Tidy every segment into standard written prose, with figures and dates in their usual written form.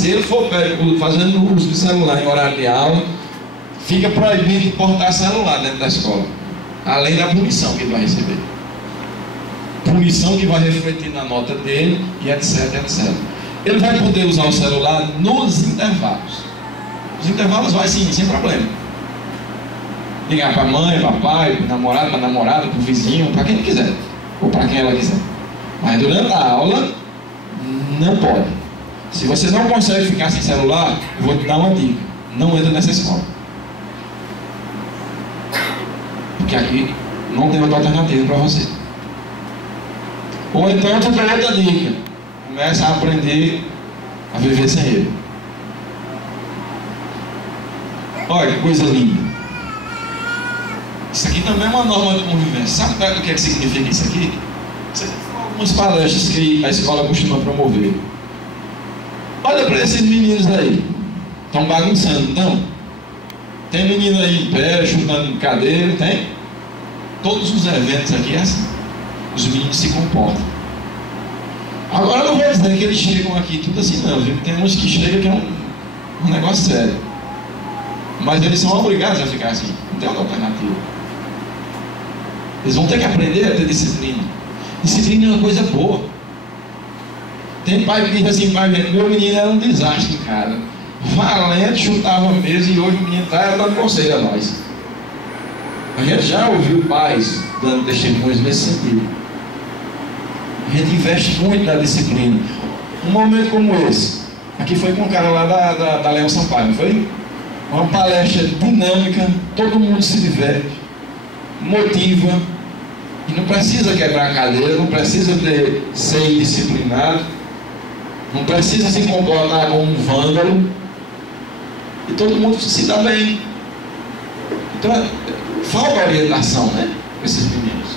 Se ele for pego fazendo uso de celular em horário de aula, fica proibido de portar celular dentro da escola, além da punição que ele vai receber. Punição que vai refletir na nota dele, e etc, etc. Ele vai poder usar o celular nos intervalos. Os intervalos vai sim, sem problema. Ligar para a mãe, para o pai, para o namorado, para a namorada, para o vizinho, para quem quiser, ou para quem ela quiser. Mas durante a aula, não pode. Se você não consegue ficar sem celular, eu vou te dar uma dica: não entra nessa escola. Porque aqui não tem outra alternativa para você. Ou então, tu tem outra dica: começa a aprender a viver sem ele. Olha que coisa linda. Isso aqui também é uma norma de convivência. Sabe o que significa isso aqui? Isso aqui são algumas palestras que a escola costuma promover. Olha para esses meninos aí. Estão bagunçando, não? Tem menino aí em pé, chutando cadeira, tem? Todos os eventos aqui é assim. Os meninos se comportam. Agora eu não vou dizer que eles chegam aqui tudo assim não, viu? Tem uns que chegam que é um negócio sério. Mas eles são obrigados a ficar assim. Não tem outra alternativa. Eles vão ter que aprender a ter disciplina. Disciplina é uma coisa boa. Tem pai que diz assim: pai, meu menino era um desastre em casa. Valente, chutava mesmo, e hoje o menino está dando conselho a nós. A gente já ouviu pais dando testemunhos nesse sentido. A gente investe muito na disciplina. Um momento como esse, aqui foi com um cara lá da Leão Sampaio, não foi? Uma palestra dinâmica, todo mundo se diverte, motiva, e não precisa quebrar a cadeira, não precisa ser indisciplinado, não precisa se comportar como um vândalo, e todo mundo se dá bem. Então, falta orientação, né, com esses meninos.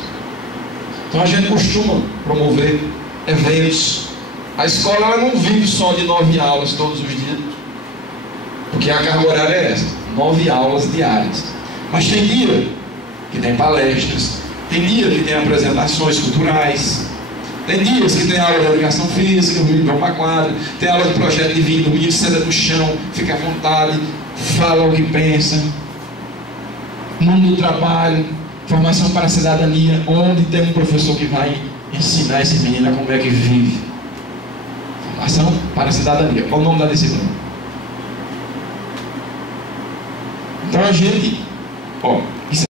Então a gente costuma promover eventos. A escola ela não vive só de 9 aulas todos os dias, porque a carga horária é essa, 9 aulas diárias. Mas tem dia que tem palestras, tem dia que tem apresentações culturais, tem dias que tem aula de educação física, o menino vai para a quadra, tem aula de projeto de vida, o menino senta no chão, fica à vontade, fala o que pensa. Mundo do trabalho, formação para a cidadania, onde tem um professor que vai ensinar esse menino a como é que vive. Formação para a cidadania, qual o nome da disciplina? Então a gente,